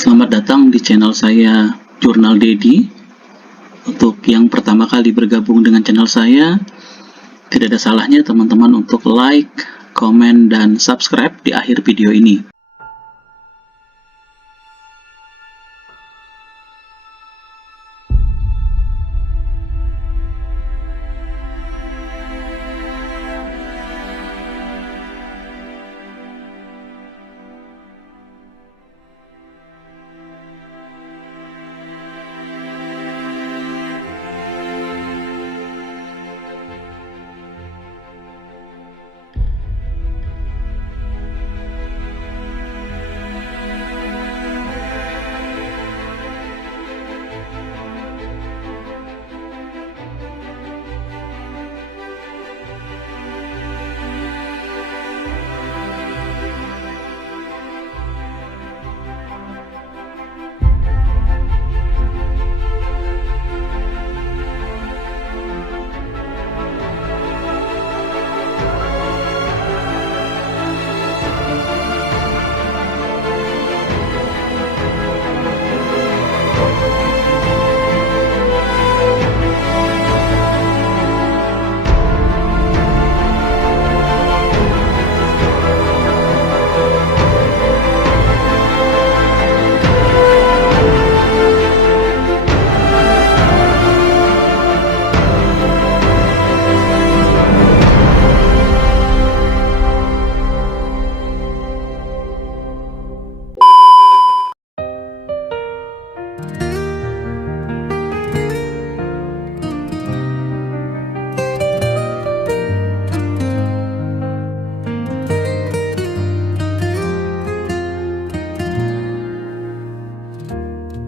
Selamat datang di channel saya Jurnal Dedi. Untuk yang pertama kali bergabung dengan channel saya, tidak ada salahnya teman-teman untuk like, komen, dan subscribe di akhir video ini.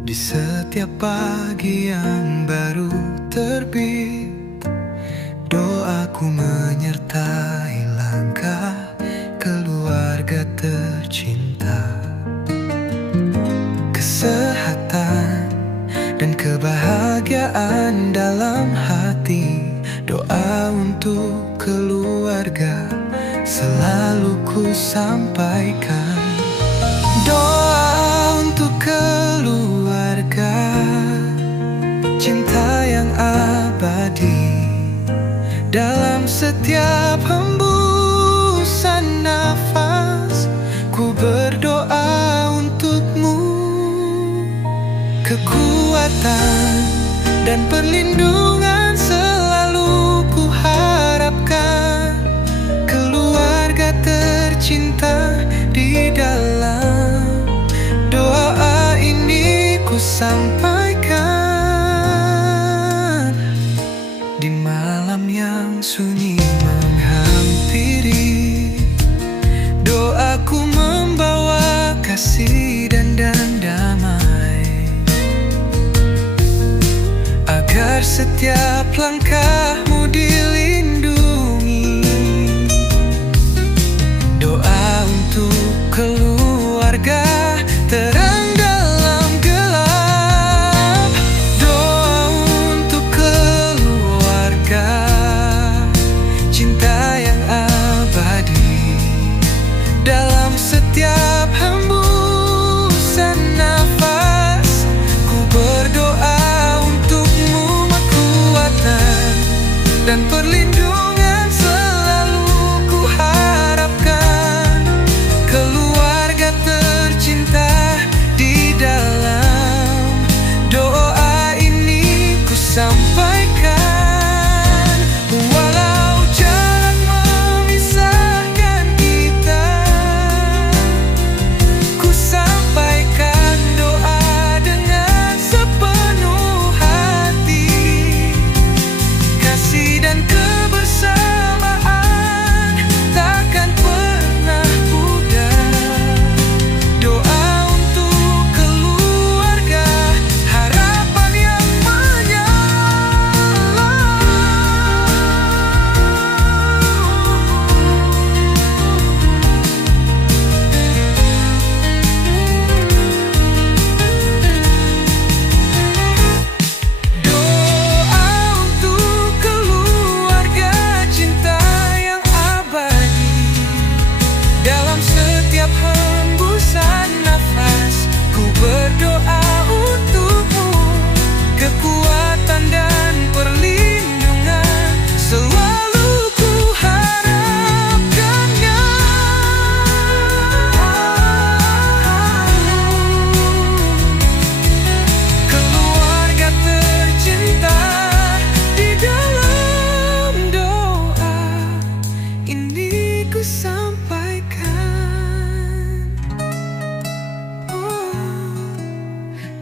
Di setiap pagi yang baru terbit, doaku menyertai langkah keluarga tercinta. Kesehatan dan kebahagiaan dalam hati, doa untuk keluarga selalu ku sampaikan. Doa untuk keluarga, cinta yang abadi dalam setiap hembusan nafas. Ku berdoa untukmu, kekuatan dan perlindungan selalu ku harapkan. Keluarga tercinta, di dalam doa ini ku sampaikan. Di malam yang sunyi menghampiri, doaku membawa kasih dan damai, agar setiap langkahmu dilindungi. Doa untuk keluarga, terang dalam gelap. Doa untuk keluarga, cinta yang abadi dalam setiap hembusan nafas. Ku berdoa untukmu, kekuatan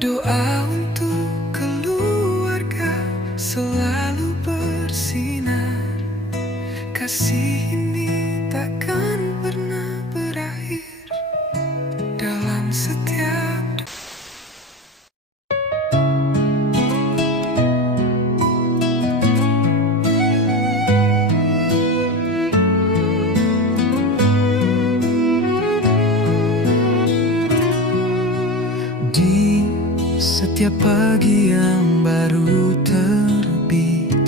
Doa untuk keluarga selalu bersinar. Kasih ini takkan pernah berakhir dalam setiap di setiap pagi yang baru terbit.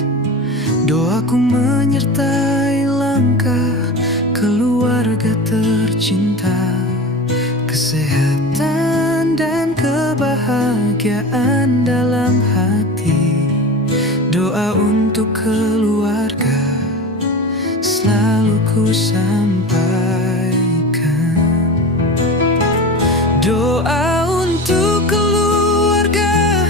Doaku menyertai langkah keluarga tercinta, kesehatan dan kebahagiaan dalam hati. Doa untuk keluarga selalu ku sampaikan. Doa untuk keluarga,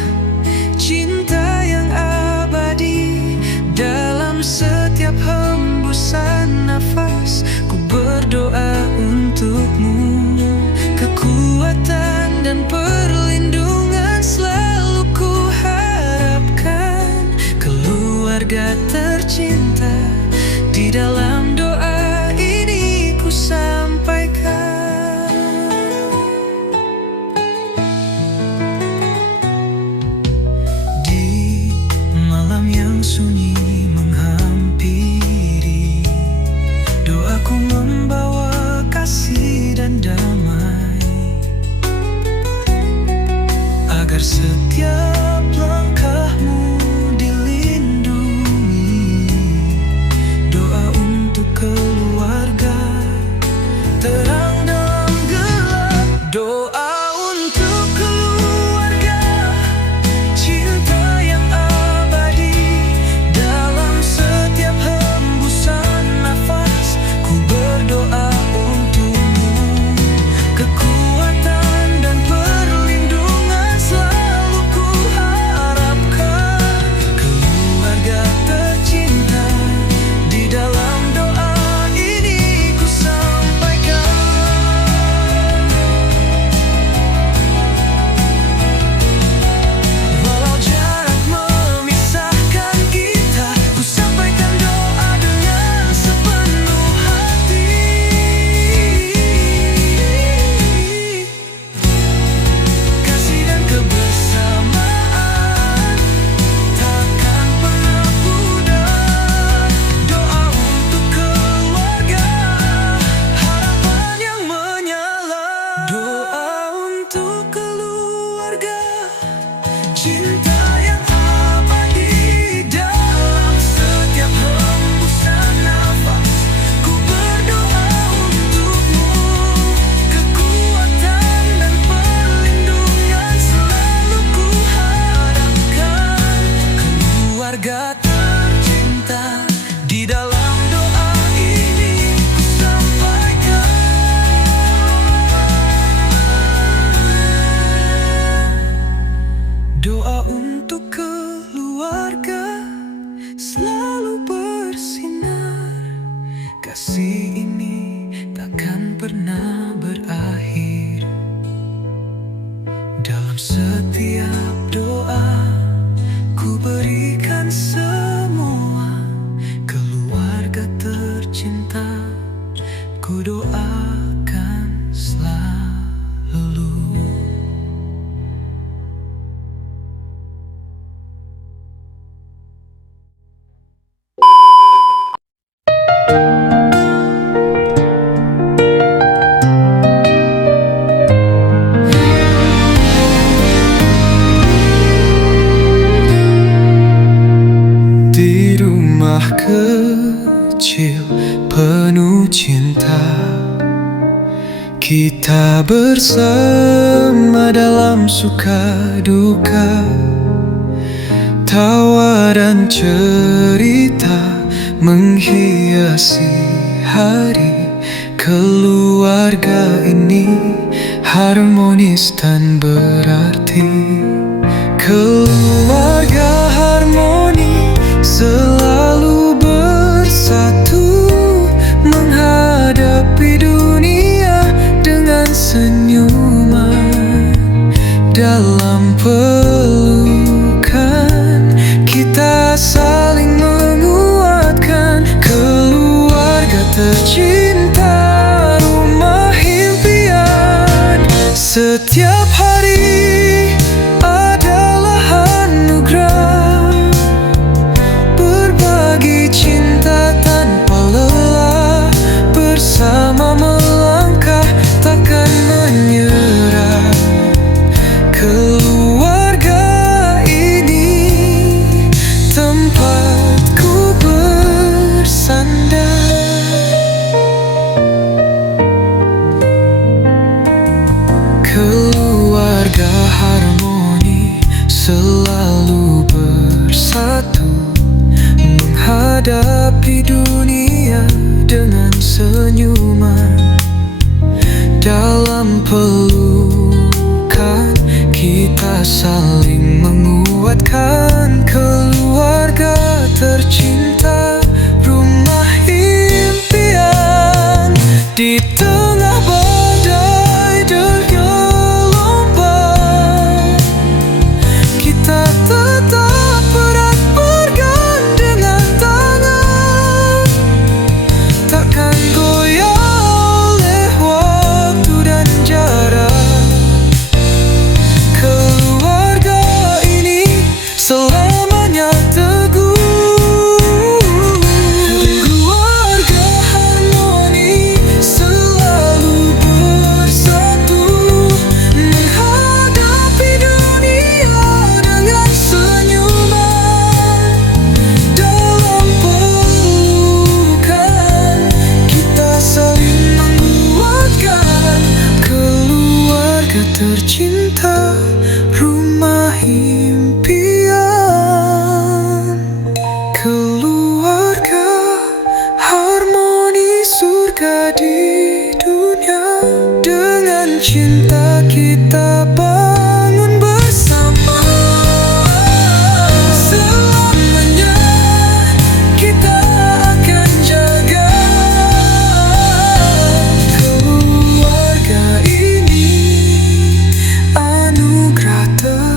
cinta yang abadi dalam setiap hembusan nafas. Ku berdoa untukmu, kekuatan dan perlindungan selalu ku harapkan. Keluarga tercinta, di dalam doa ini ku sampaikan. Di malam yang sunyi menghampiri, doaku membawa kasih dan damai, agar setiap langkahmu dilindungi. Doa untuk keluarga, terang dalam gelap. Doa untuk keluarga, cinta yang abadi dalam setiap hembusan nafas. Ku berdoa untukmu, kekuatan dan perlindungan selalu ku harapkan. Keluarga tercinta, di dalam doa ini ku sampaikan. Walau jarak memisahkan kita, ku sampaikan doa dengan sepenuh hati. Kasih dan kebersamaan takkan pernah pudar. Doa untuk keluarga, harapan yang menyala. Doa untuk keluarga, cinta yang abadi dalam setiap hembusan nafas. Ku berdoa untukmu, kekuatan dan perlindungan selalu ku harapkan. Keluarga tercinta, di dalam doa ini ku sampaikan. Doa untuk keluarga selalu bersinar. Kasih ini takkan pernah berakhir dalam setiap doa. Ku berikan semua, keluarga tercinta, ku doakan selalu. Di rumah kecil penuh cinta, kita bersama dalam suka duka, tawa dan cerita menghiasi hari. Keluarga ini harmonis dan berarti. Keluarga harmoni selalu bersatu, menghadapi dunia dengan senyuman. dalam pelukan, kita saling menguatkan. Keluarga tercinta, rumah impian. Setiap hari adalah anugerah, berbagi cinta tanpa lelah, bersama melangkah takkan menyerah. Keluarga ini tempatku bersandar. Keluarga harmoni selalu bersatu, menghadapi dunia dengan senyuman. Dalam pelukan kita saling menguatkan. Keluarga tercinta, rumah impian. Di tengah badai bergelombang, kita tetap erat bergandengan tangan, takkan goyah oleh waktu dan jarak. Keluarga ini selamanya teguh. Keluarga harmoni selalu bersatu, menghadapi dunia dengan senyuman. Dalam pelukan kita saling menguatkan. Keluarga tercinta, rumah impian. Keluarga harmoni, surga di dunia. Dengan cinta kita bangun bersama, selamanya kita akan jaga. Keluarga ini anugerah terindah.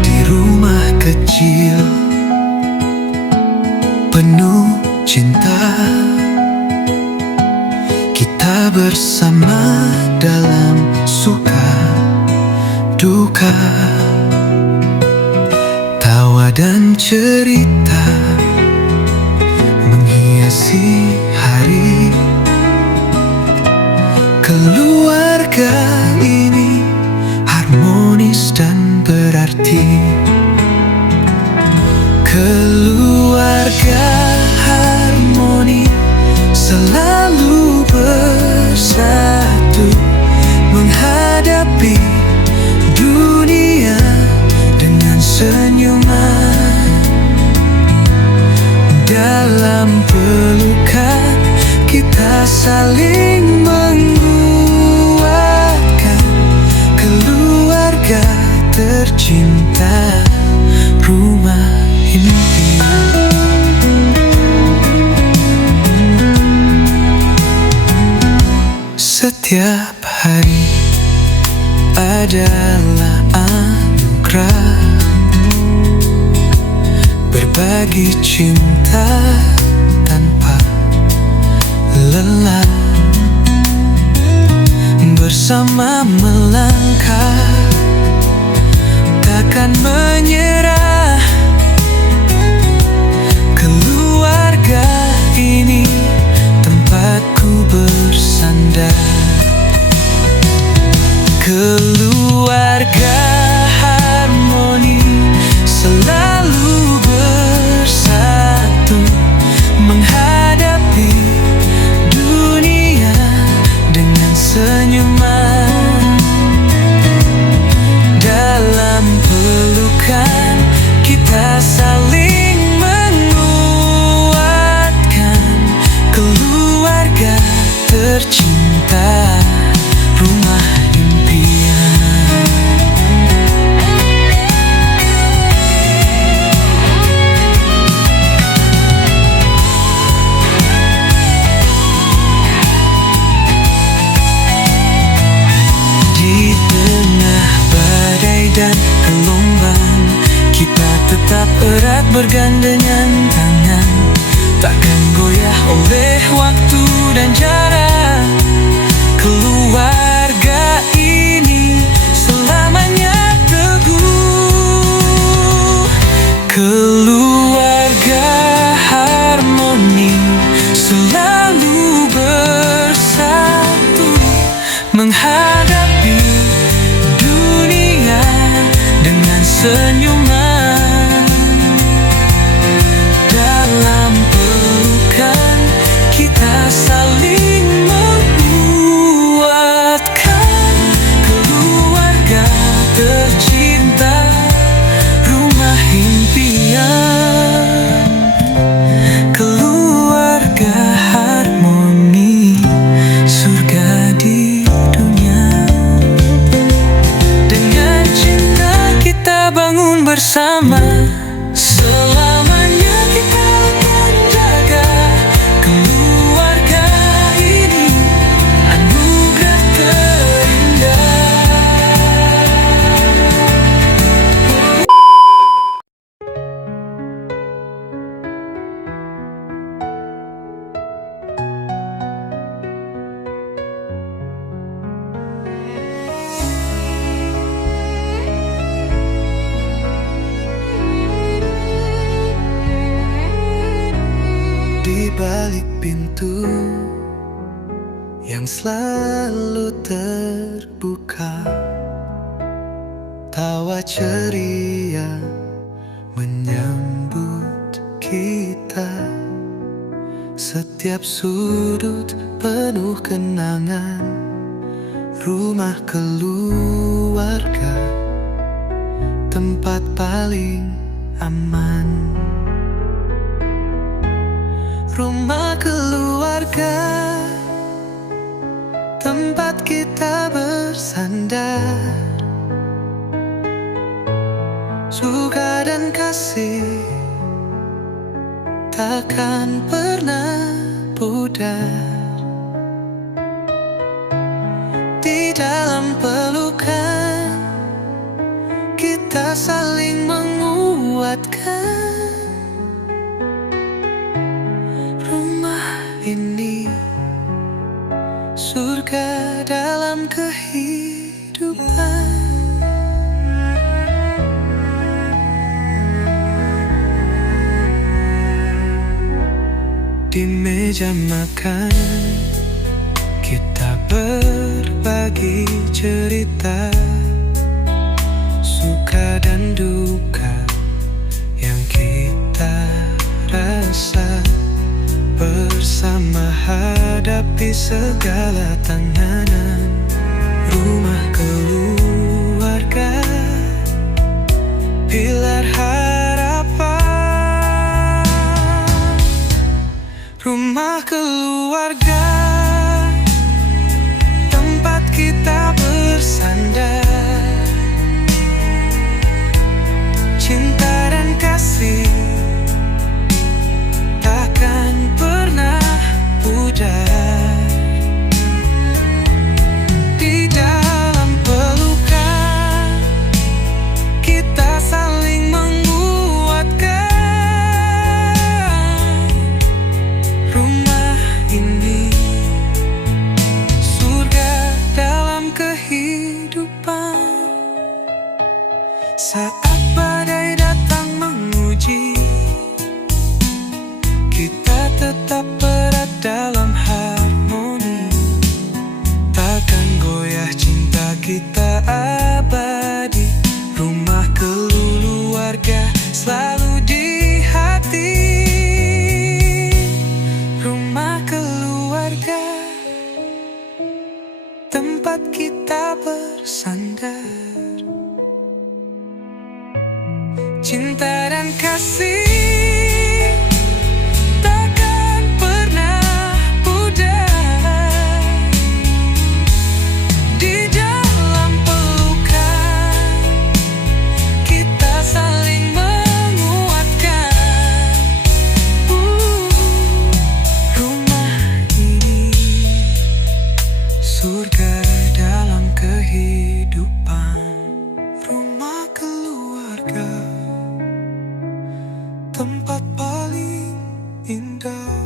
Di rumah kecil penuh cinta, kita bersama dalam suka duka, tawa dan cerita menghiasi hari. Keluarga ini harmonis dan berarti. Keluarga harmoni selalu bersatu, menghadapi dunia dengan senyuman. Dalam pelukan kita saling menguatkan. Keluarga tercinta, rumah impian. Setiap hari adalah anugerah, berbagi cinta tanpa lelah, bersama melangkah takkan menyerah. Keluarga ini tempatku bersandar. Keluarga harmoni selalu bersama, bergandengan tangan, takkan goyah oleh waktu dan jarak. Keluarga ini selamanya teguh. Keluarga harmoni selalu bersatu, menghadapi dunia dengan senyuman. Dalam pelukan kita saling menguatkan. Keluarga tercinta, rumah impian. Keluarga harmoni, surga di dunia. Dengan cinta kita bangun bersama, selamanya kita akan jaga. Keluarga ini anugerah terindah. Di balik pintu yang selalu terbuka, tawa ceria menyambut kita. Setiap sudut penuh kenangan, rumah keluarga, tempat paling aman. Rumah keluarga, tempat kita bersandar. Suka dan kasih takkan pernah pudar. Di dalam pelukan kita saling menguatkan. Ini surga dalam kehidupan. Di meja makan kita berbagi cerita, suka dan duka yang kita rasa. Bersama hadapi segala tantangan. Rumah keluarga, pilar harapan. Rumah keluarga, tempat kita bersandar. Cinta dan kasih takkan pernah pudar. Di dalam pelukan kita saling menguatkan. Rumah tempat paling indah.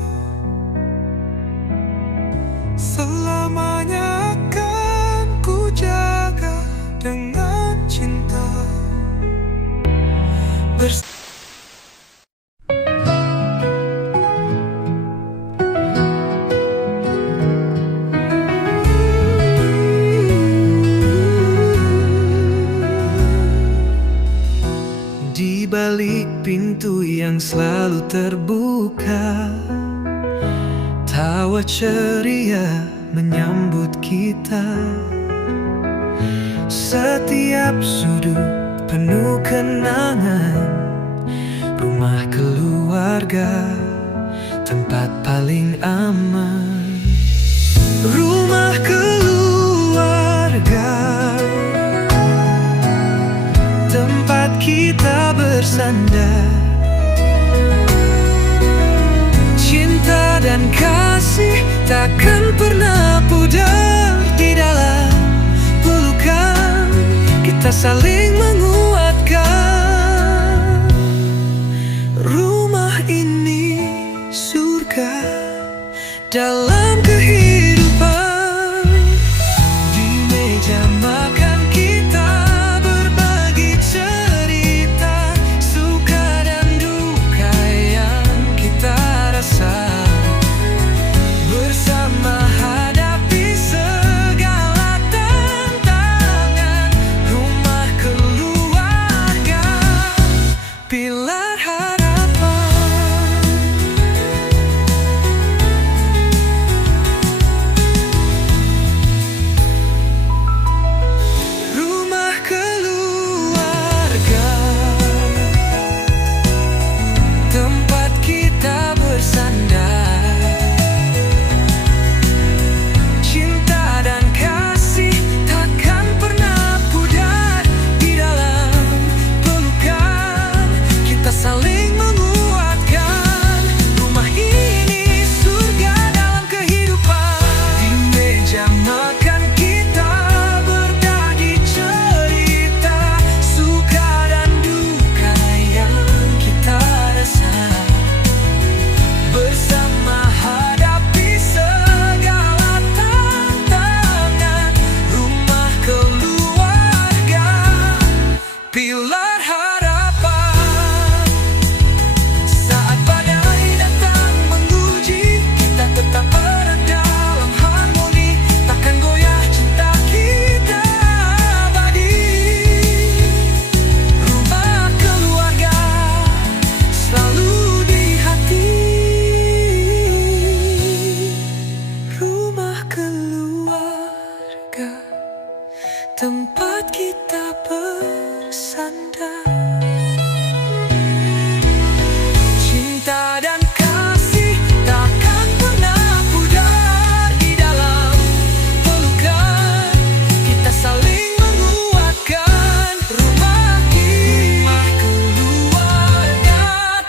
Selamanya akan ku jaga dengan cinta. Di balik pintu yang selalu terbuka, tawa ceria menyambut kita. Setiap sudut penuh kenangan, rumah keluarga, tempat paling aman. Rumah keluarga, tempat kita bersandar. Cinta dan kasih takkan pernah pudar. Di dalam pelukan kita saling menguatkan. Rumah ini surga dalam kehidupan. Di meja makan kita berbagi cerita, suka dan duka yang kita rasa. Bersama hadapi segala tantangan. Rumah keluarga, pilar harapan. Rumah keluarga, tempat kita bersandar. Cinta dan kasih takkan pernah pudar. Di dalam pelukan kita saling menguatkan. Rumah ini surga dalam kehidupan. Di meja makan kita berbagi cerita, suka dan duka yang kita rasa. Bersama hadapi segala tantangan. Rumah keluarga, pilar harapan. Saat badai datang menguji, kita tetap berada dalam harmoni. Takkan goyah cinta kita abadi. Rumah keluarga selalu di hati. Rumah keluarga, tempat kita bersandar. Cinta dan kasih takkan pernah pudar. Di dalam pelukan kita saling menguatkan. Rumah keluarga,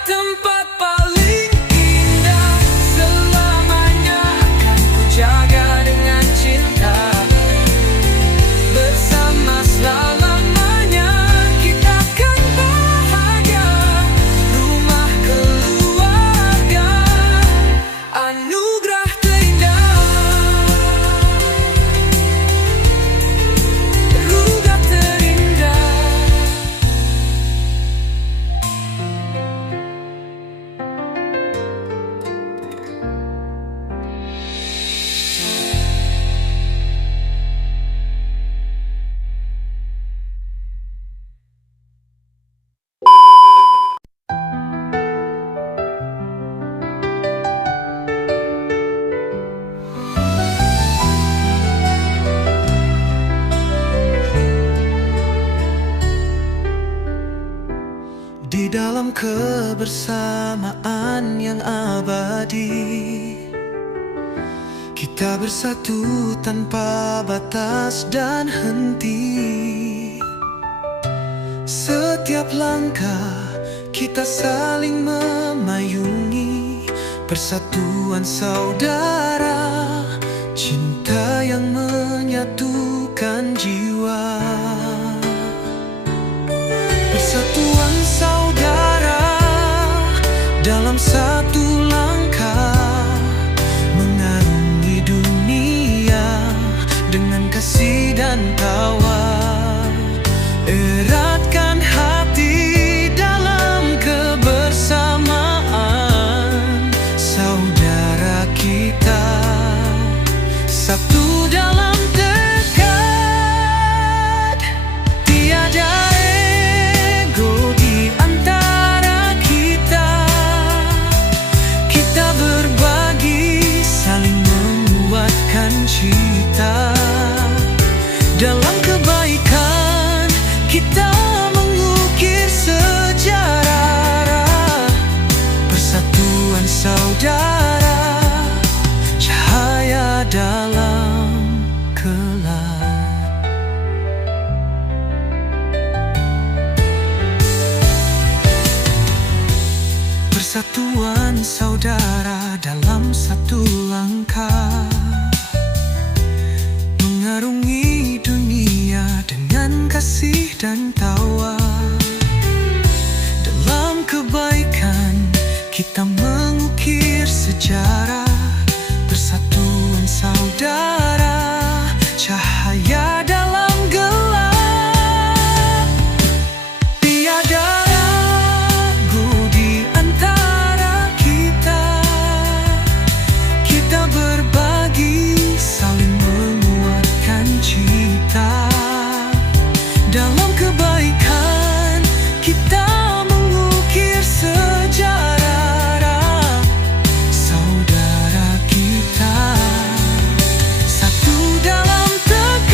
tempat paling indah. Selamanya akan ku jaga dengan cinta. Bersama selamanya kita akan bahagia. Rumah keluarga, anugerah terindah. Anugerah terindah. Di dalam kebersamaan yang abadi, kita bersatu tanpa batas dan henti. Setiap langkah kita saling memayungi. Persatuan saudara, cinta yang menyatukan jiwa. Persatuan saudara, saudara, cahaya dalam gelap. Persatuan saudara dalam satu langkah, mengarungi dunia dengan kasih dan tawa. Dalam kebaikan kita mengukir sejarah, persatuan saudara, cahaya dalam gelap. Tiada ragu di antara kita, kita berbagi, saling menguatkan cita. Dalam kebaikan kita mengukir sejarah, saudara kita, satu dalam tegad.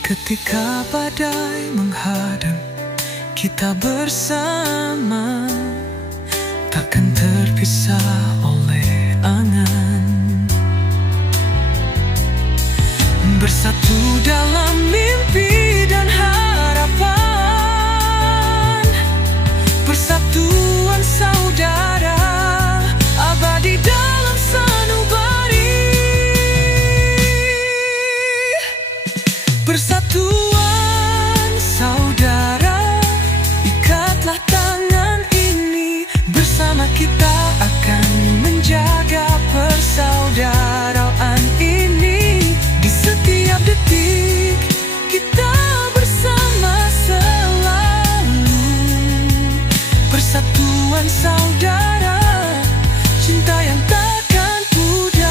Ketika badai menghadang, kita bersama, takkan terpisah oleh angan. Bersatu dalam mimpi dan harapan, persatuan saudara abadi dalam sanubari. Persatuan saudara, ikatlah tangan ini, bersama kita akan menjaga persaudaraan ini. Di setiap detik kita bersama selalu, persatuan saudara, cinta yang takkan pudar.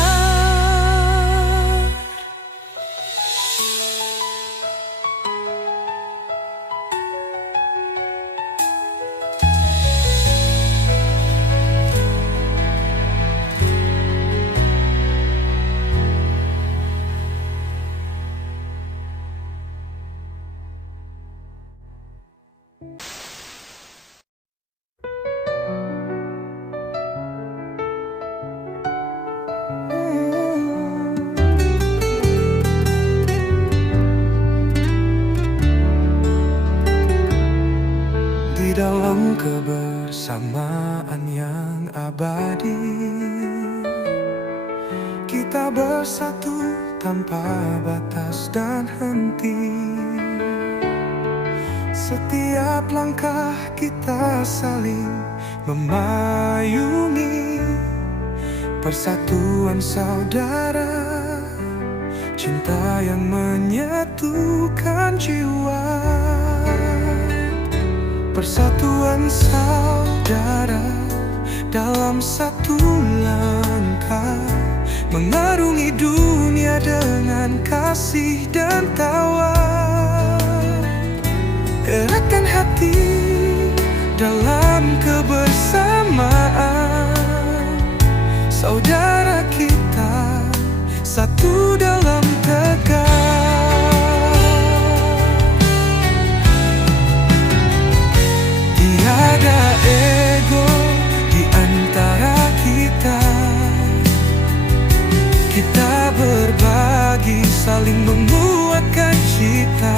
Di dalam kebersamaan yang abadi, kita bersatu tanpa batas dan henti. Setiap langkah kita saling memayungi, persatuan saudara, cinta yang menyatukan jiwa. Persatuan saudara dalam satu langkah, mengarungi dunia dengan kasih dan tawa. Eratkan hati dalam kebersamaan, saudara kita, satu dalam tegad. Tiada ego di antara kita, kita berbagi, saling menguatkan cita.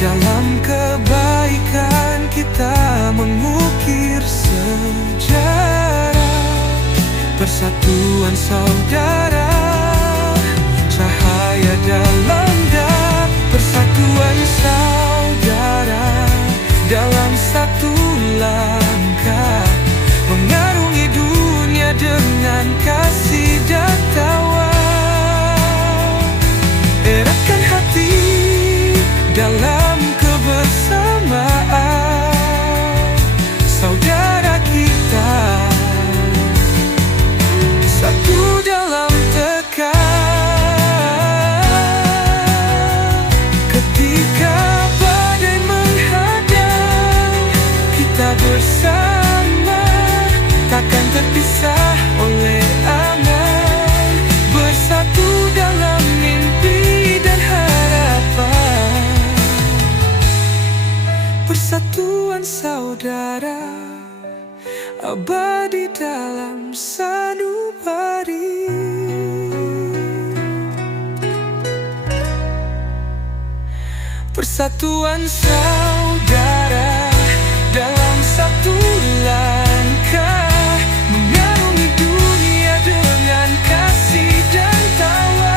Dalam kebaikan kita mengukir sejarah, persatuan saudara, cahaya dalam gelap. Persatuan saudara dalam satu langkah, mengarungi dunia dengan kasih dan tawa. Eratkan hati dalam kebersamaan, saudara kita, satu dalam tegad. Ketika badai menghadang, kita bersama, saudara abadi dalam sanubari. Persatuan saudara dalam satu langkah, mengarungi dunia dengan kasih dan tawa.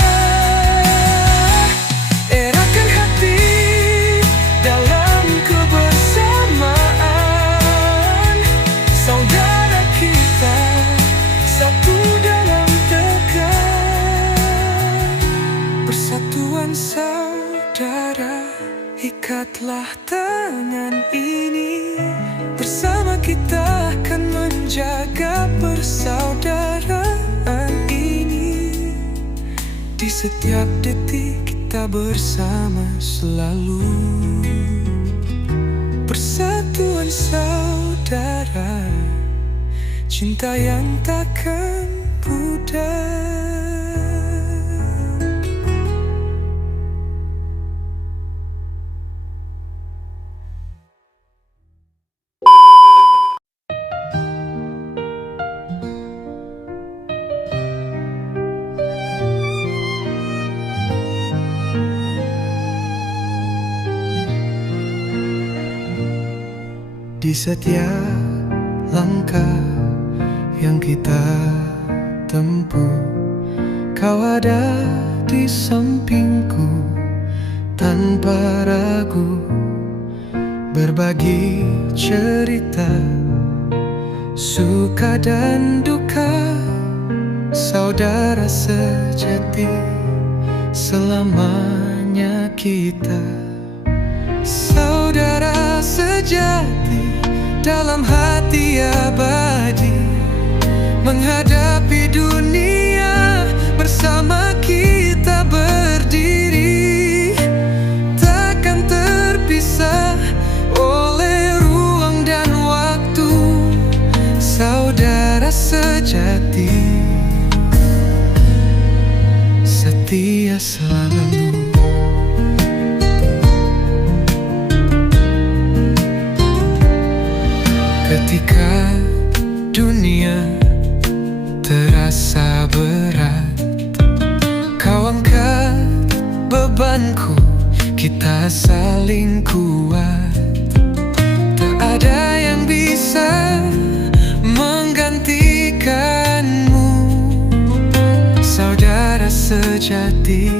Eratkan hati dalam kebersamaan, saudara kita satu dalam tegar. Persatuan saudara, ikatlah tangan ini, bersama kita akan menjaga persaudaraan ini. Di setiap detik kita bersama selalu. Persatuan saudara, cinta yang takkan pudar. Di setiap langkah yang kita tempuh, Kau ada di sampingku tanpa ragu, berbagi cerita suka dan duka. Saudara sejati, selamanya kita saudara sejati dalam hati abadi, menghadapi dunia bersama kita berdiri, takkan terpisah oleh ruang dan waktu. Saudara sejati, setia selalu. Ketika dunia terasa berat, Kau angkat bebanku, kita saling kuat. Tak ada yang bisa menggantikanmu, saudara sejati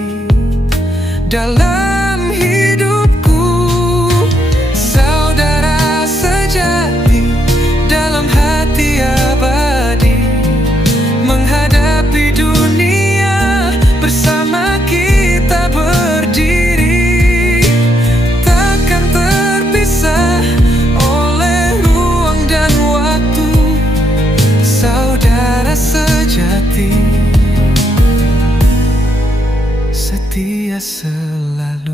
dalam hidupku. Saudara sejati dalam hati abadi, menghadapi dunia bersama kita berdiri, takkan terpisah oleh ruang dan waktu. Saudara sejati, setia selalu.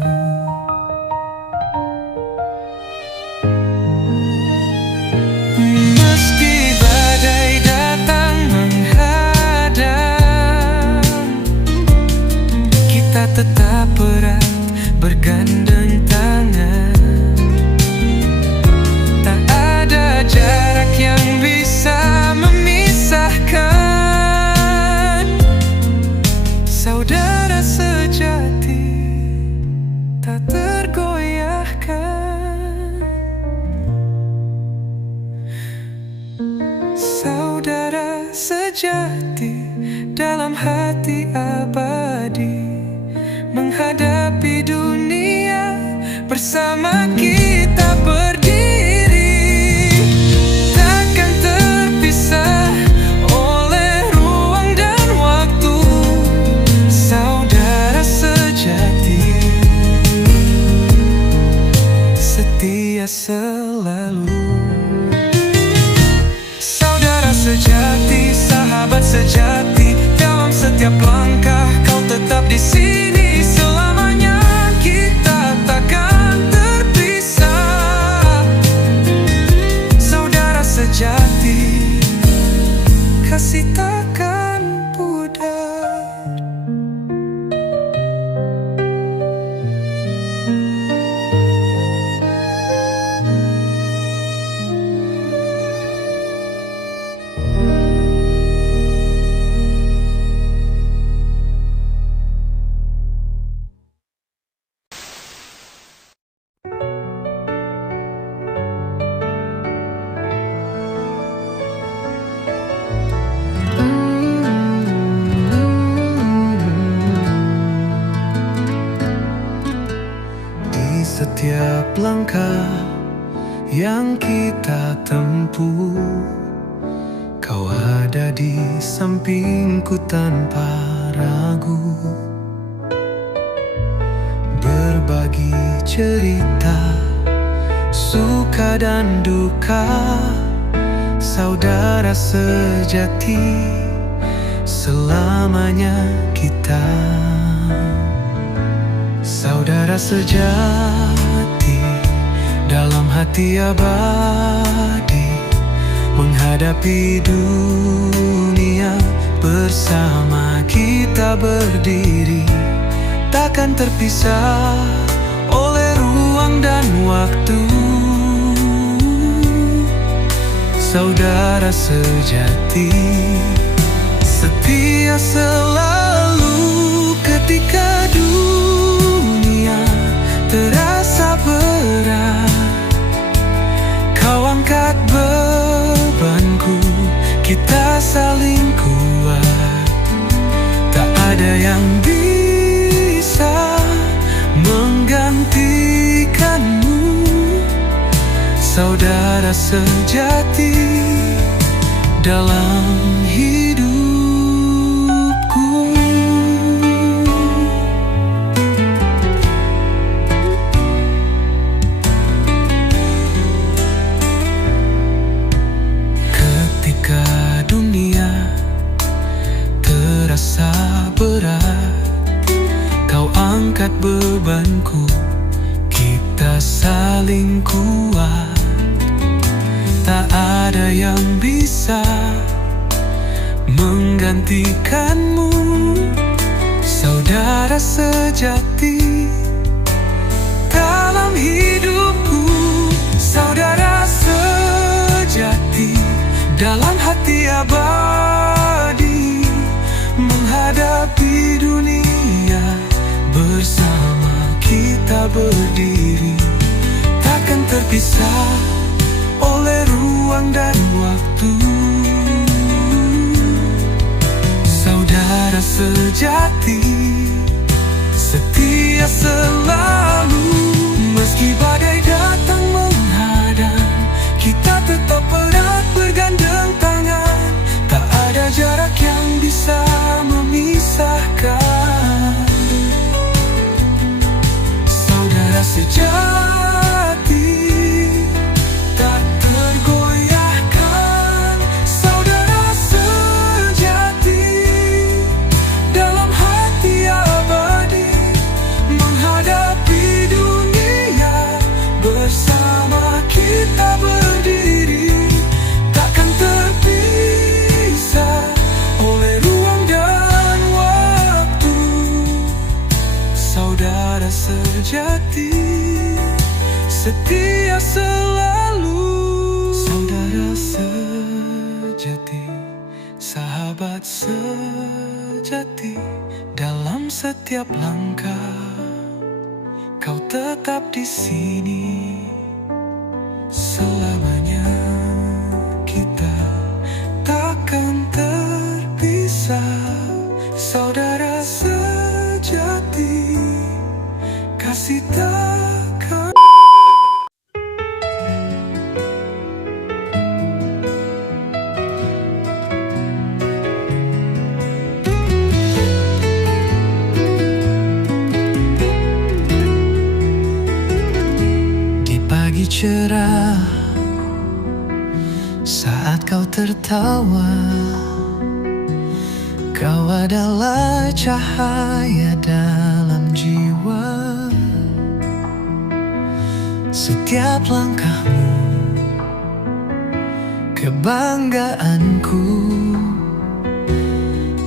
Meski badai datang menghadang, kita tetap erat bergandeng tangan. Tak ada jarak yang bisa memisahkan. Saudara sejati tak tergoyahkan. Saudara sejati dalam hati abadi, menghadapi dunia bersama kita berdiri, takkan terpisah oleh ruang dan waktu. Saudara sejati, setia selalu. Saudara sejati, sahabat sejati, dalam setiap langkah Kau tetap di sini selamanya. Kita takkan terpisah. Saudara sejati, kasih takkan pudar. langkah yang kita tempuh, kau ada di sampingku tanpa ragu. Berbagi cerita, suka dan duka, saudara sejati selamanya kita. Saudara sejati dalam hati abadi, menghadapi dunia bersama kita berdiri, takkan terpisah oleh ruang dan waktu. Saudara sejati, setia selalu ketika dunia terasa berat. Kau angkat bebanku, kita saling kuat. Tak ada yang bisa menggantikanmu, saudara sejati dalam hidupku. Ketika dunia terasa berat, kau angkat bebanku, kita saling kuat. Tak ada yang bisa menggantikanmu, saudara sejati dalam hidupku. Saudara sejati dalam hati abadi, menghadapi dunia bersama kita berdiri, takkan terpisah oleh ruang dan waktu. Saudara sejati, setia selalu, meski badai datang menghadang, kita tetap erat bergandeng tangan. Tak ada jarak yang bisa memisahkan. Saudara sejati tak tergoyahkan. Saudara sejati dalam hati abadi, menghadapi dunia bersama kita berdiri, takkan terpisah oleh ruang dan waktu. Saudara sejati, setia selalu. Saudara sejati, sahabat sejati, dalam setiap langkah kau tetap di sini. Selamanya kita takkan terpisah. Saudara sejati, kasih takkan. Di pagi cerah, saat kau tertawa, kau adalah cahaya dalam jiwa. Setiap langkahmu, kebanggaanku.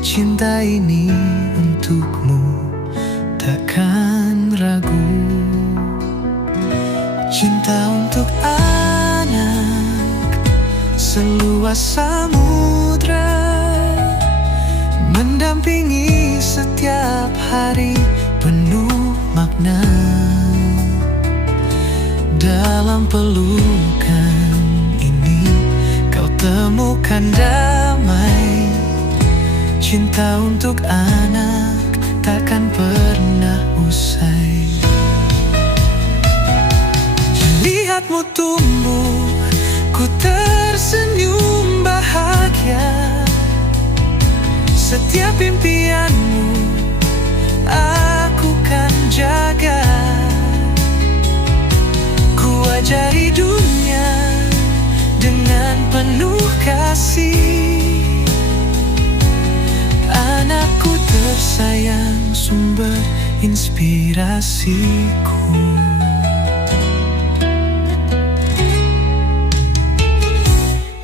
Cinta ini untukmu, takkan ragu. Cinta untuk anak, seluas samudra, mendampingi setiap hari penuh makna. Dalam pelukan ini kau temukan damai. Cinta untuk anak takkan pernah usai. melihatmu tumbuh, ku tersenyum bahagia. Setiap impianmu aku kan jaga. Ku ajari dunia dengan penuh kasih. Anakku tersayang, sumber inspirasiku.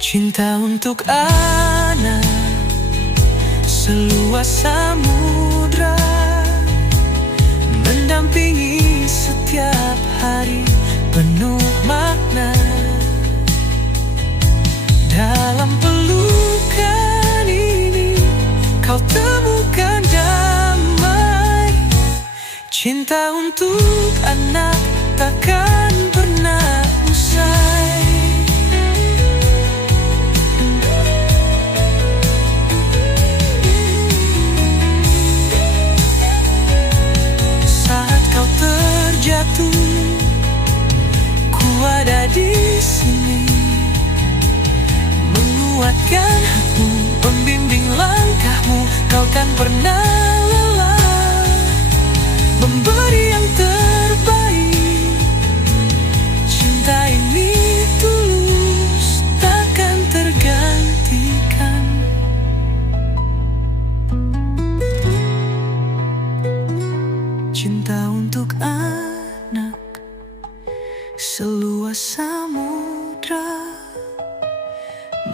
Cinta untuk anak seluas samudra, mendampingi setiap hari penuh makna. Dalam pelukan ini kau temukan damai. Cinta untuk anak takkan pernah usai. Saat kau terjatuh, ku ada di sini, menguatkanmu, membimbing langkahmu. Kau kan pernah lelah, memberi yang terbaik. Cinta ini tulus, takkan tergantikan. Cinta untuk anak seluas samudra,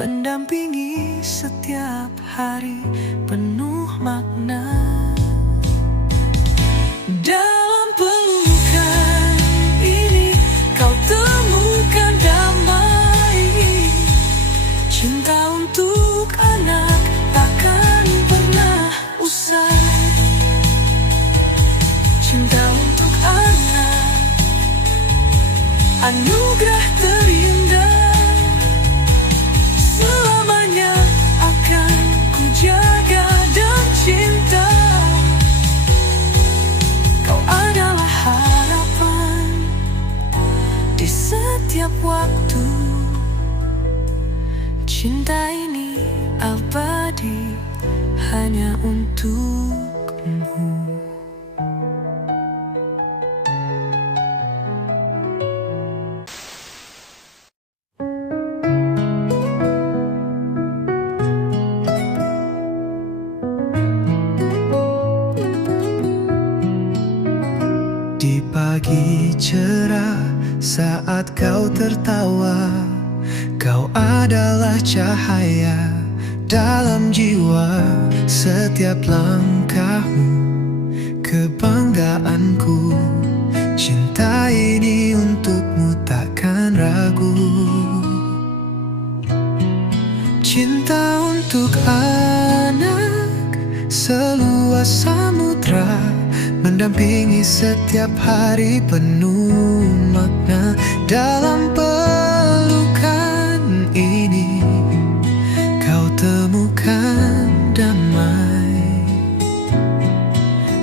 mendampingi setiap hari penuh makna. Dalam pelukan ini kau temukan damai. Cinta untuk anak takkan pernah usai. Cinta untuk anak, anugerah terindah, selamanya akan ku jaga dan cinta. Kau adalah harapan di setiap waktu. Cinta ini abadi hanya untukmu. Di pagi cerah saat kau tertawa, kau adalah cahaya dalam jiwa. Setiap langkahmu kebanggaanku. Cinta ini untukmu takkan ragu. Cinta untuk anak seluas samudra, mendampingi setiap hari penuh makna. Dalam pelukan ini kau temukan damai.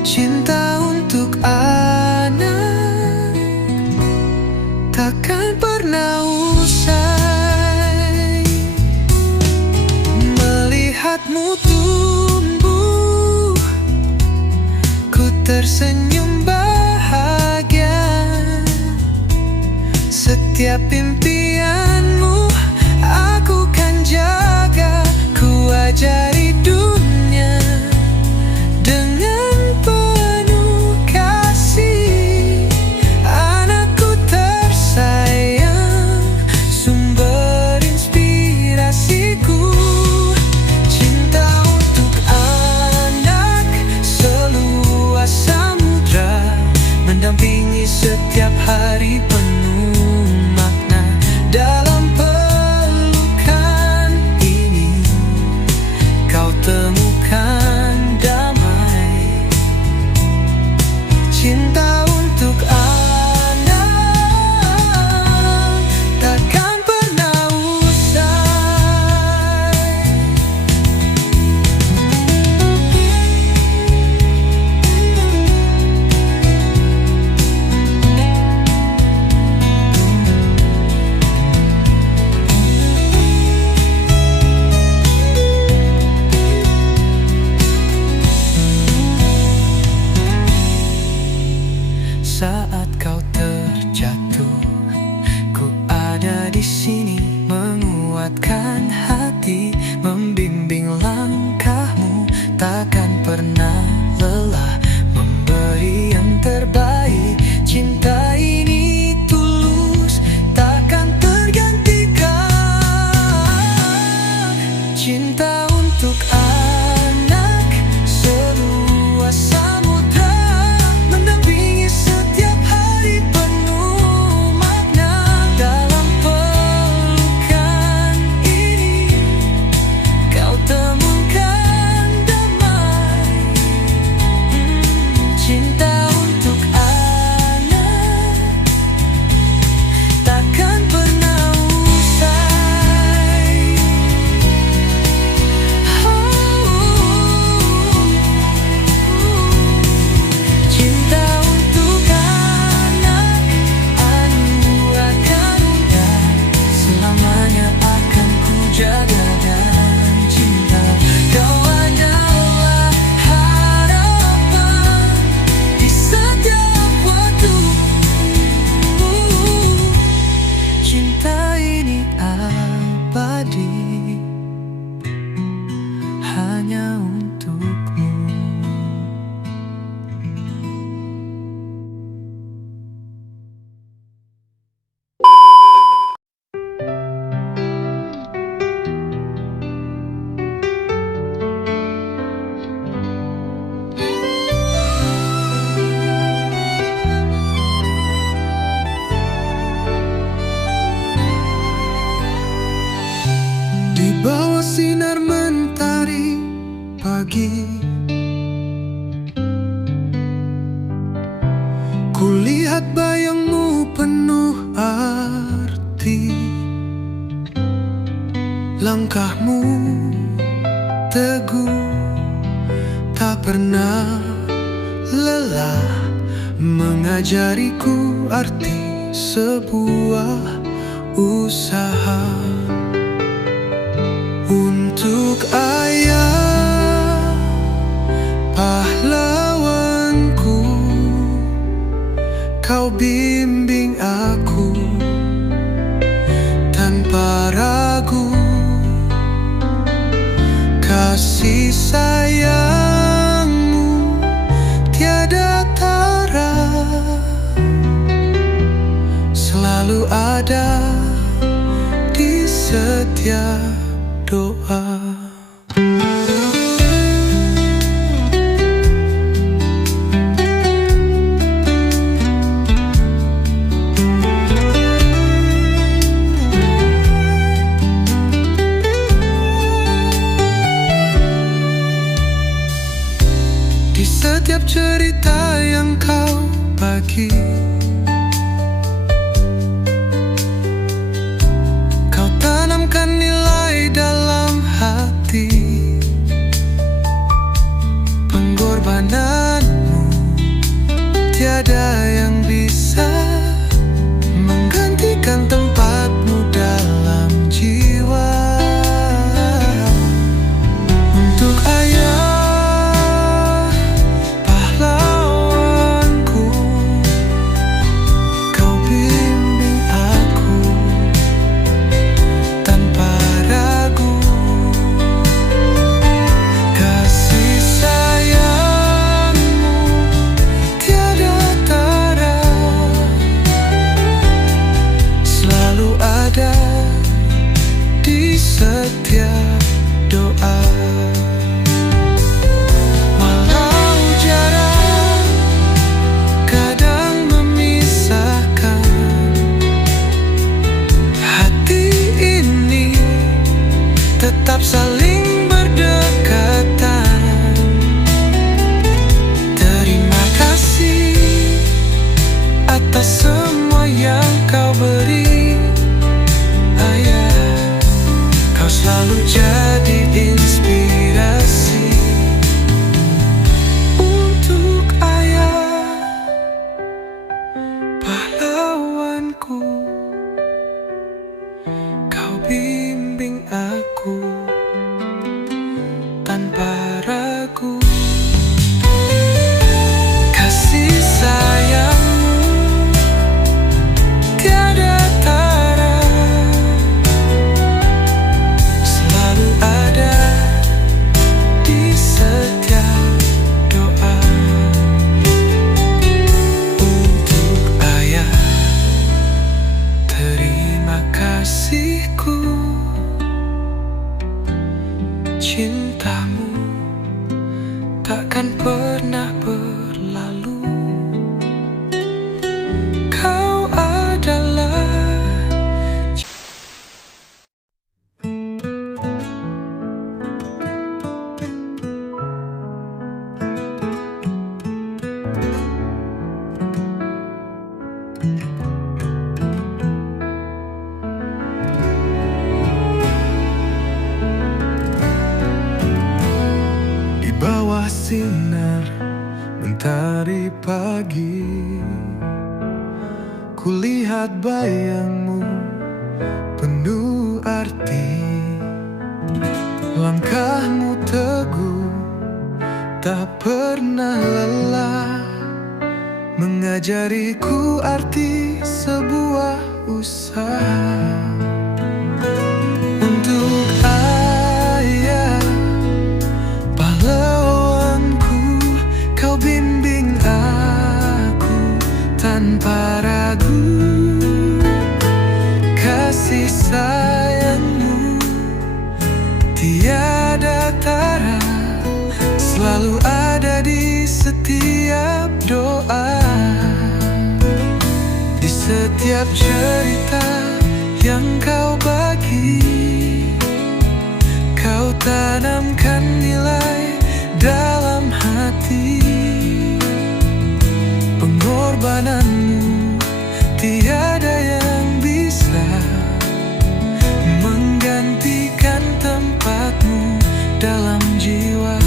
Cinta untuk anak takkan pernah usai. Melihatmu tumbuh, ku tersenyum bahagia. Setiap menguatkan hati, membimbing langkahmu, takkan pernah lelah memberi yang terbaik. Cinta ini tulus, takkan tergantikan. Cinta untuk anak seluas samudra, mendampingi setiap hari penuh makna. Dalam pelukan ini kau temukan damai. Cinta untuk anak takkan pernah usai. Cinta untuk anak anugerah karunia, selamanya akan ku jaga dan cinta. Kau adalah harapan di setiap waktu. Cinta ini abadi, hanya untukmu. Di bawah sinar mentari pagi, kulihat bayangmu penuh arti. Langkahmu teguh, tak pernah lelah mengajariku arti sebuah usaha. Untuk ayah, pahlawanku, kau bimbing aku tanpa ragu. Kasih sayangmu tiada tara, selalu ada di setiap doa. Di setiap cerita yang kau bagi, kau tanamkan nilai dalam hati. Pengorbananmu tiada yang bisa menggantikan tempatmu dalam jiwa. Untuk ayah, pahlawanku, kau bimbing aku tanpa ragu. Kasih sayangmu tiada tara, selalu ada di setiap doa. Walau jarak kadang memisahkan, hati ini tetap saling berdekatan. Terima kasih atas semua yang kau beri, ayah. Kau selalu jadi inspirasi. Untuk ayah, pahlawanku, kau bimbing aku tanpa ragu. Kasih sayangmu tiada tara, cintamu takkan pernah berlalu. Kau adalah di bawah sinar mentari pagi, kulihat bayangmu penuh arti. Langkahmu teguh, tak pernah lelah, mengajariku arti sebuah usaha. Untuk ayah, pahlawanku, kau bimbing aku tanpa ragu. Kasih sayangmu tiada tara, selalu ada di setiap doa, di setiap cerita yang kau bagi. Kau tanamkan nilai dalam hati. Pengorbananmu tiada yang bisa menggantikan tempatmu dalam jiwa.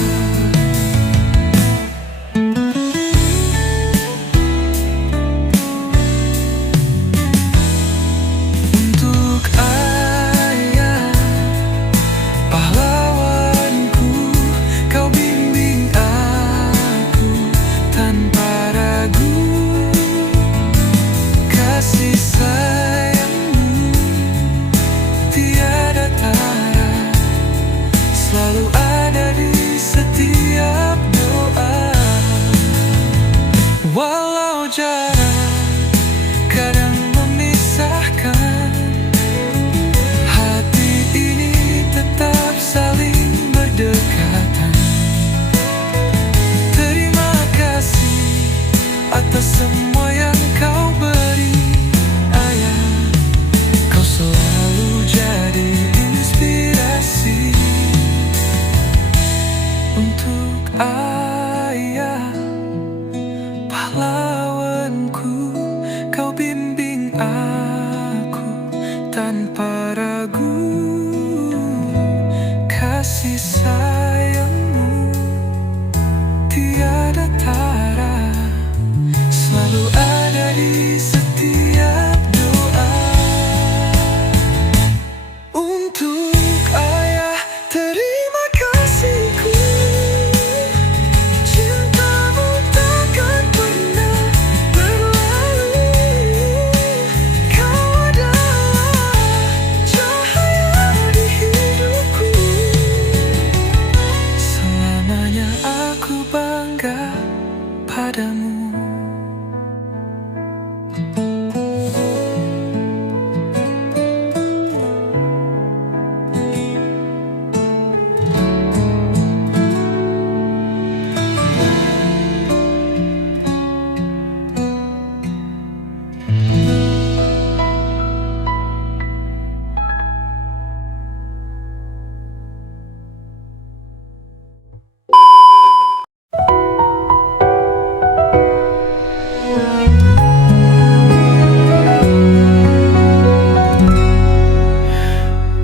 Untuk ayah, pahlawanku, kau bimbing aku tanpa ragu. Kasih sayangmu tiada tara, selalu ada di setiap doa. Walau jarak kadang memisahkan, hati ini tetap saling berdekatan. Terima kasih atas semua yang kau beri, ayah. Kau selalu jadi inspirasi. Untuk ayah, pahlawanku, kau bimbing aku tanpa ragu. Kasih sayangmu tiada tara, selalu ada di setiap doa. Untuk ayah, terima kasihku. Cintamu takkan pernah berlalu. Kau adalah cahaya di hidupku. Selamanya aku bangga padamu.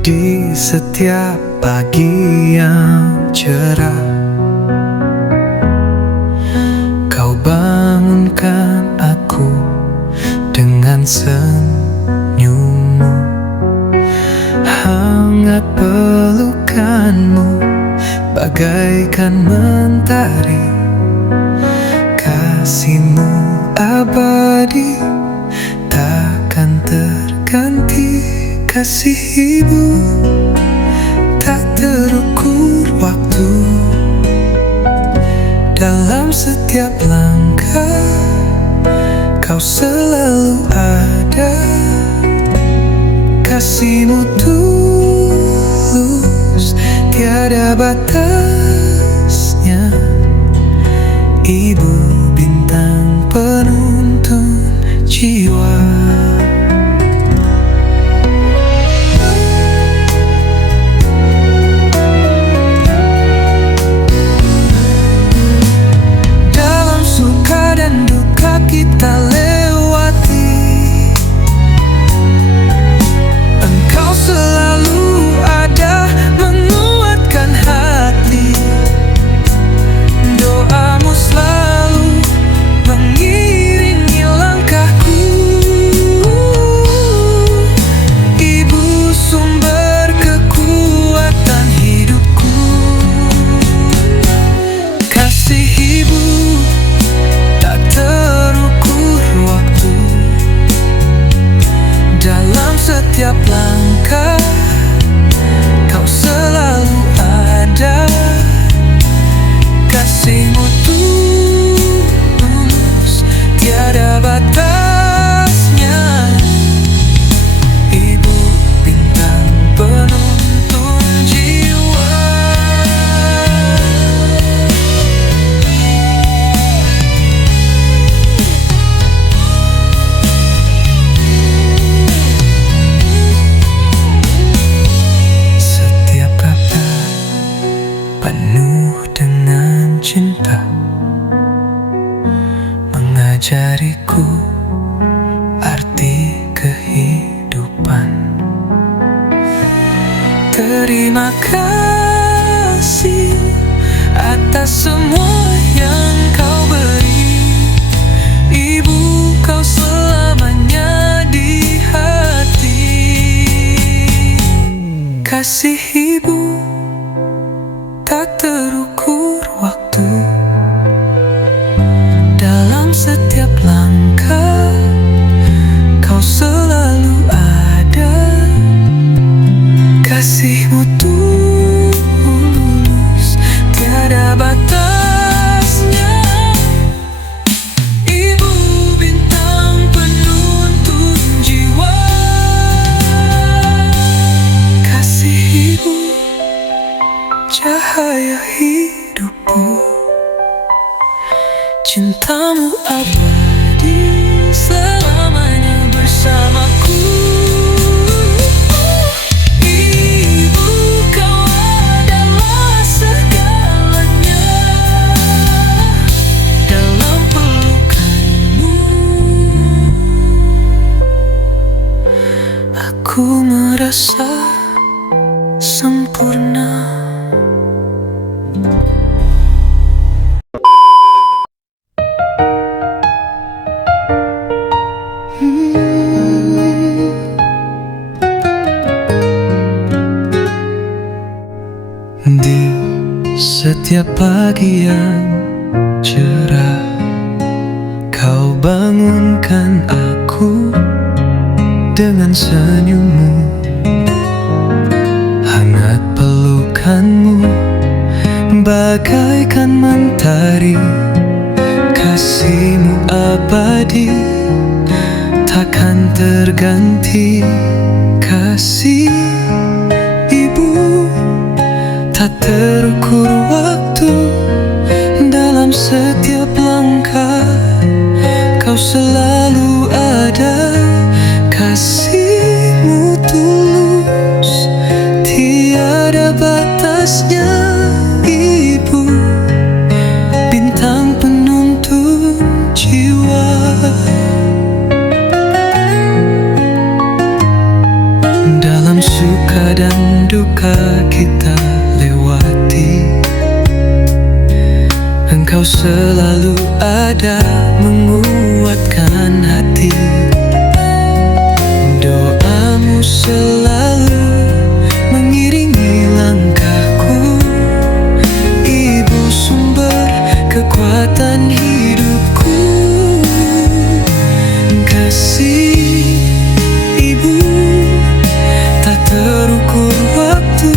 Di setiap pagi yang cerah, kau bangunkan aku dengan senyummu. Hangat pelukanmu bagaikan mentari. Kasihmu abadi, takkan terganti. Kasih ibu tak terukur waktu. Dalam setiap langkah kau selalu ada. Kasihmu tulus tiada batasnya. Ibu bintang penuntun jiwa. Dalam suka dan duka kita lewati, Engkau selalu ada menguatkan hati. Doamu selalu mengiringi langkahku. Ibu sumber kekuatan hidupku. Kasih ibu tak terukur waktu. Dalam setiap langkah Kau selalu ada. Kasihmu tulus, tiada batasnya. Ibu bintang penuntun jiwa. Setiap kata penuh dengan cinta, mengajariku arti kehidupan. Terima kasih atas semua yang Kau beri. Ibu, Kau selamanya di hati. Kasih ibu tak terukur waktu. Dalam setiap langkah Kau selalu ada. Kasihmu tulus, tiada batasnya. Ibu bintang penuntun jiwa. Kasih ibu cahaya hidupku. Cintamu abadi selamanya bersamaku. Ibu, Kau adalah segalanya. Dalam pelukanmu aku merasa sempurna. Di setiap pagi yang cerah Kau bangunkan aku dengan senyummu. Hangat pelukanmu bagaikan mentari. Kasihmu abadi takkan terganti. Kasih ibu tak terukur waktu. Dalam setiap langkah Kau selalu ada. Kasihmu tulus, tiada batasnya. Ibu bintang penuntun jiwa. Dalam suka dan duka kita lewati, Engkau selalu ada menguatkan hati. Doamu selalu mengiringi langkahku. Ibu sumber kekuatan hidupku. Kasih ibu tak terukur waktu.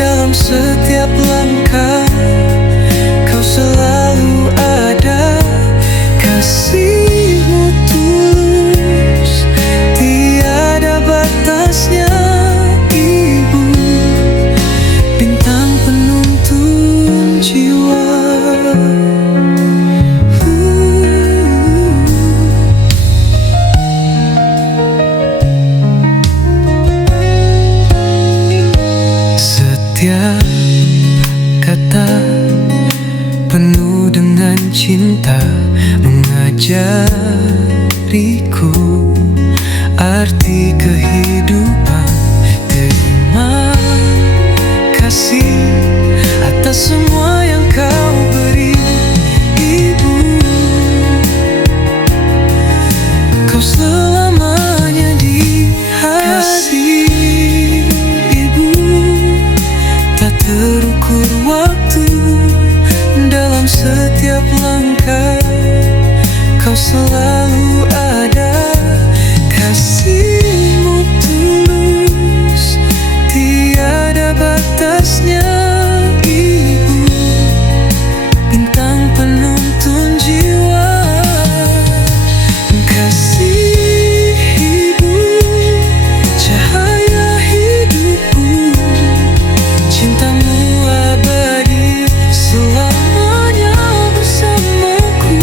Dalam setiap langkah Kau selalu ada. bintang penuntun jiwa. Setiap kata penuh dengan cinta mengajariku arti kehidupan. Terima kasih atas semua yang kau beri, Ibu. Kau selamanya di hati, Ibu. Tak terukur waktu dalam setiap langkah, kau selalu ada. Kasihmu tulus, tiada batasnya, Ibu. Bintang penuntun jiwa. Kasih Ibu, cahaya hidupku. Cintamu abadi selamanya bersamaku.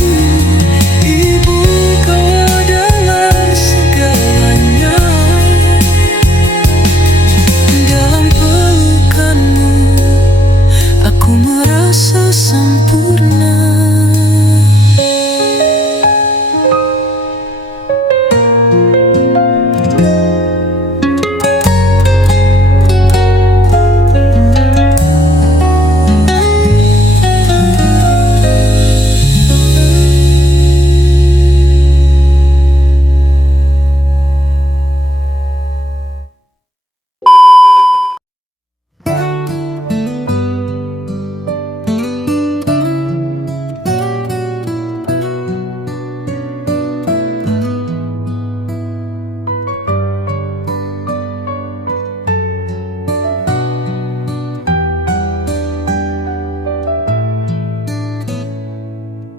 Ibu, kau adalah segalanya. Dalam pelukanmu aku merasa sempurna.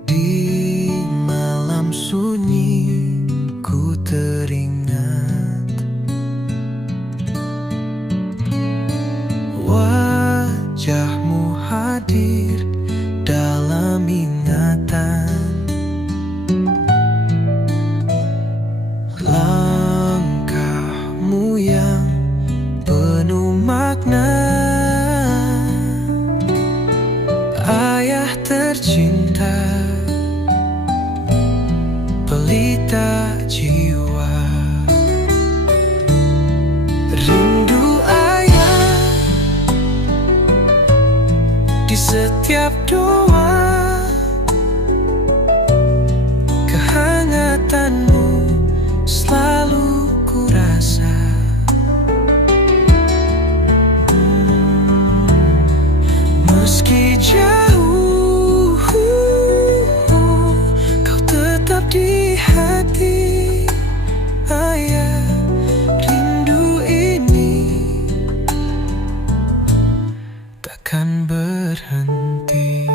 Di malam sunyi ku teringat wajahmu hadir dalam ingatan. Langkahmu yang penuh makna, ayah tercinta, pelita jiwa. Rindu ayah di setiap doa, kehangatanmu selalu ku rasa. Meski jauh, kau tetap di hati, ayah. Rindu ini takkan berhenti.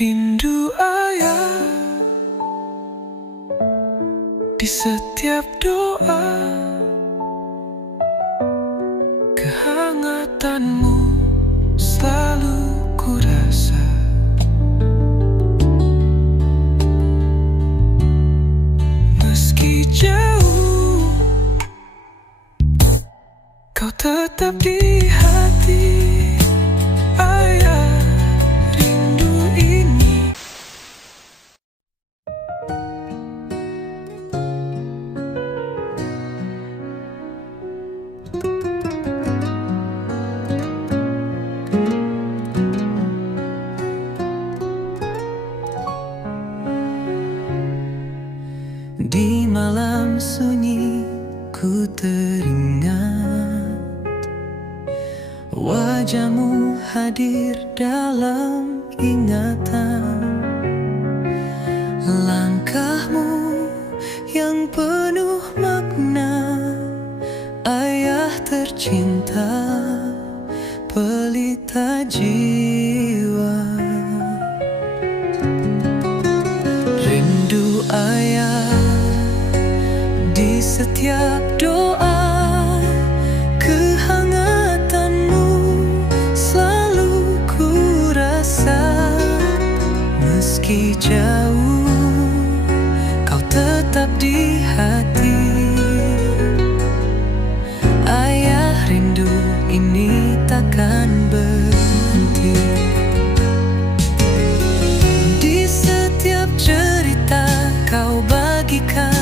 rindu ayah di setiap doa, kehangatanmu selalu ku rasa. Meski jauh, kau tetap di hati. Ayah, rindu ini. Di malam sunyi ku teringat wajahmu hadir dalam ingatan. Langkahmu yang penuh makna, ayah tercinta, pelita jiwa. Rindu ayah di setiap doa, kehangatanmu selalu ku rasa. Meski jauh, kau tetap di hati. Ayah, rindu ini takkan berhenti. Di setiap cerita kau bagikan,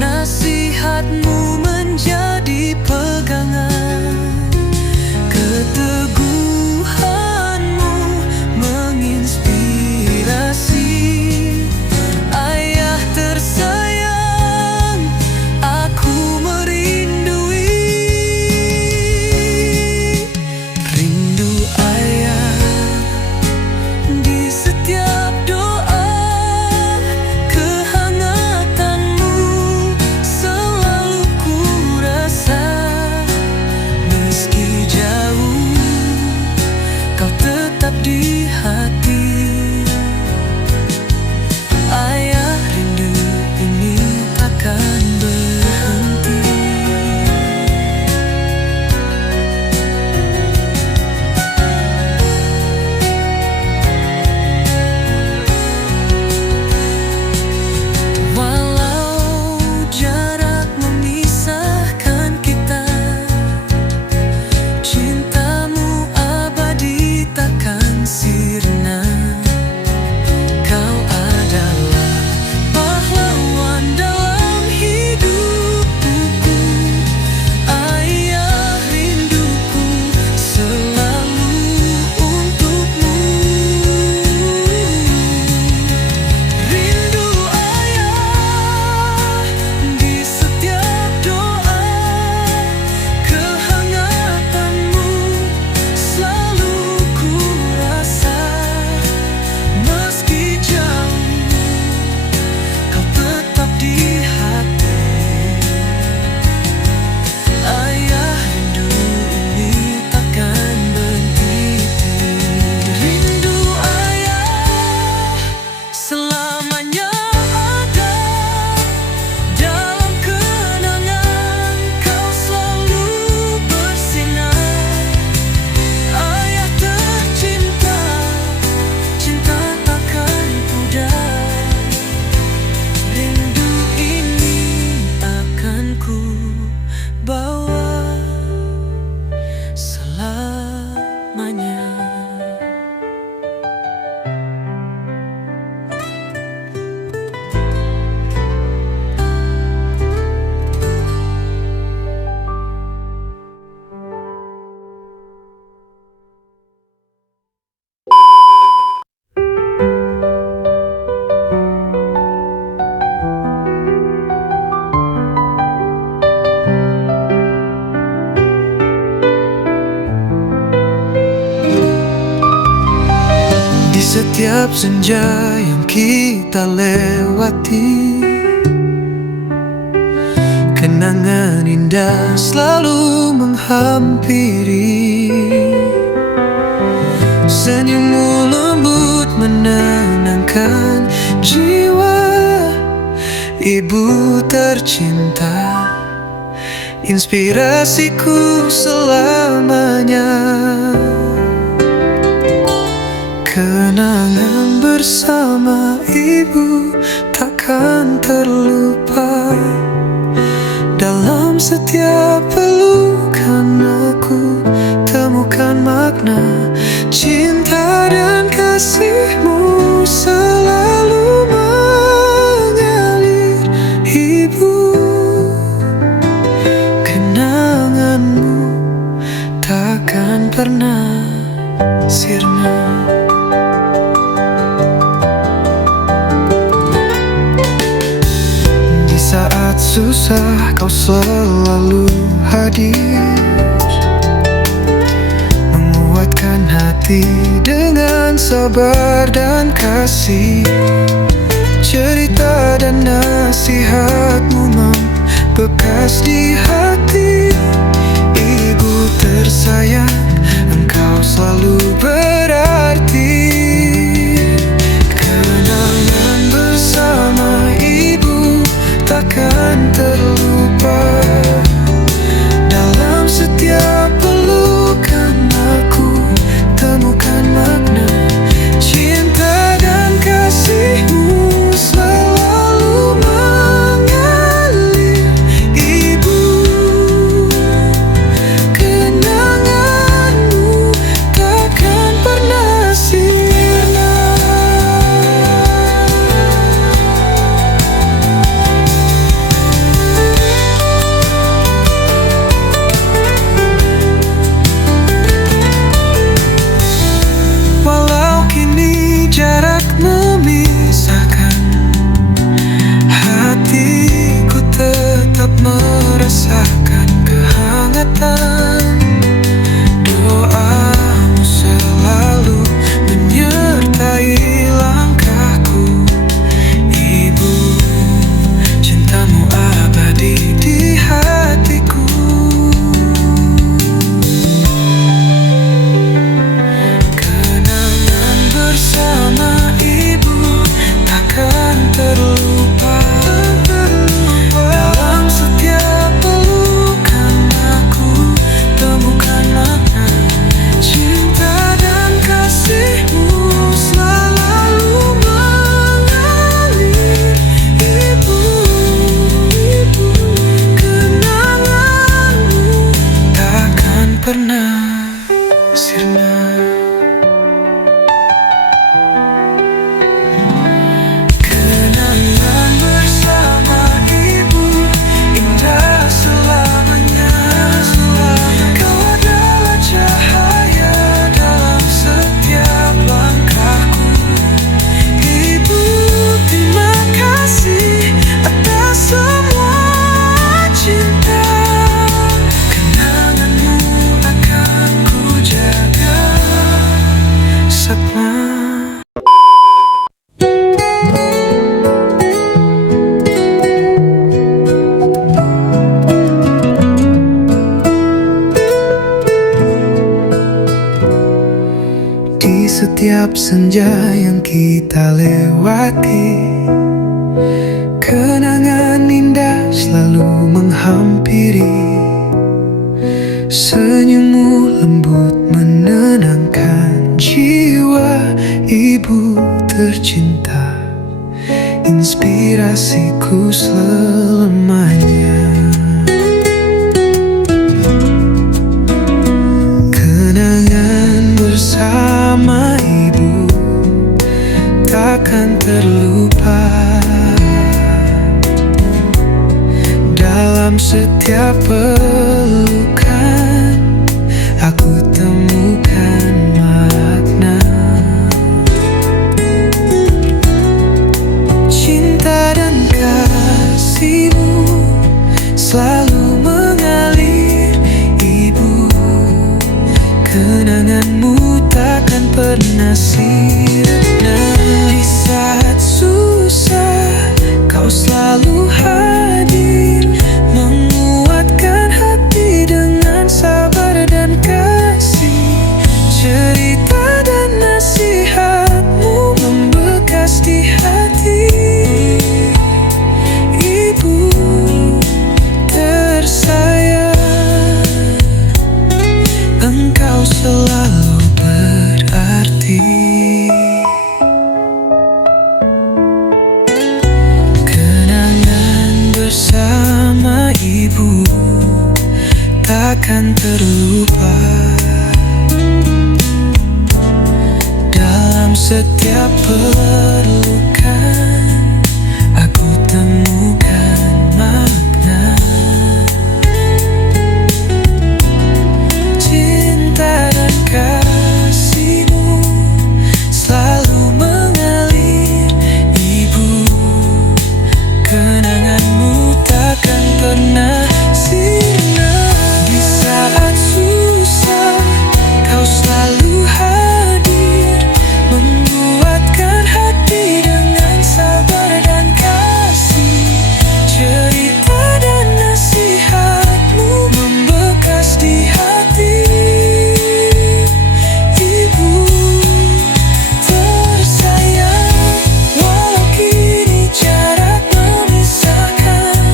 nasihatmu menjadi pegangan, keteguhanmu menginspirasi. Ayah tersayang, aku merindui. Rindu ayah di setiap doa, kehangatanmu selalu ku rasa. Meski jauh, kau tetap di hati. Ayah, rindu ini takkan berhenti. Walau jarak memisahkan kita, cintamu abadi takkan sirna. Kau adalah pahlawan dalam hidupku. Ayah, rinduku selalu untukmu. Rindu ayah di setiap doa, kehangatanmu selalu ku rasa. Meski jauh, kau tetap di hati. Ayah, rindu ini takkan berhenti. Rindu ayah selamanya ada dalam kenangan, kau selalu bersinar. Ayah tercinta, cinta takkan pudar. Rindu ini akan ku bawa selamanya. Di setiap senja yang kita lewati, kenangan indah selalu menghampiri. Senyummu lembut menenangkan jiwa. Ibu tercinta, inspirasiku selamanya. Kenangan bersama ibu takkan terlupa. Dalam setiap pelukan aku temukan makna. Cinta dan kasihmu selalu mengalir, ibu. Kenanganmu takkan pernah sirna. Di saat susah kau selalu hadir, menguatkan hati dengan sabar dan kasih. Cerita dan nasihatmu membekas di hati. Ibu tersayang, engkau selalu berarti. Kenangan bersama ibu takkan terlupa. Dalam setiap pelukan aku temukan makna. Cinta dan kasihmu selalu mengalir, ibu. Kenanganmu takkan pernah sirna. Walau kini jarak memisahkan, hatiku tetap merasakan kehangatan. Doamu selalu menyertai langkahku, ibu. Cintamu abadi di hatiku. Kenangan bersama ibu takkan terlupa. Dalam setiap pelukan aku temukan makna. Cinta dan kasihmu selalu mengalir, ibu. Kenanganmu takkan pernah sirna. Kenangan bersama ibu indah selamanya. Kau adalah cahaya dalam setiap langkahku, ibu. Terima kasih atas semua cinta. Kenanganmu akan ku jaga semua. Di setiap senja yang kita lewati, kenangan indah selalu menghampiri. Senyummu lembut menenangkan jiwa, ibu tercinta, inspirasiku selamanya. Kenangan bersama ibu takkan terlupa. Dalam setiap pelukan aku temukan makna. Cinta dan kasihmu selalu mengalir, ibu. Kenanganmu takkan pernah sirna. Di saat susah kau selalu hadir, menguatkan hati dengan sabar dan kasih. Cerita dan setiap pelukan, aku temukan makna. Cinta dan kasihmu selalu mengalir, Ibu. Kenanganmu takkan pernah sirna. Di saat susah kau selalu hadir, membuatkan hati dengan sabar dan kasih. Cerita dan nasihatmu membekas di hati, Ibu tersayang. Walau kini jarak memisahkan,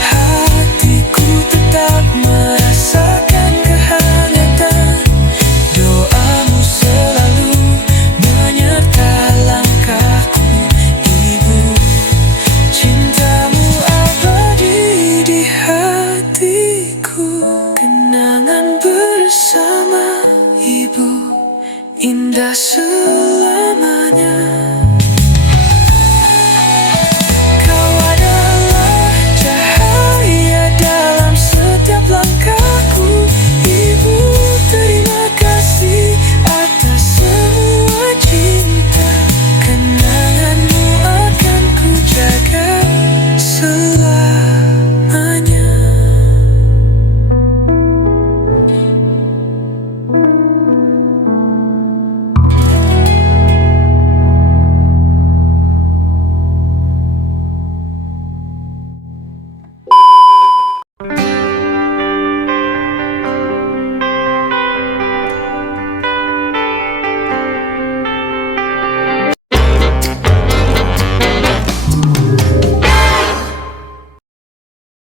hatiku tetap merasakan kehangatan. Doamu selalu menyertai langkahku, Ibu. Cintamu abadi di hatiku. Kenangan bersama Ibu indah selamanya.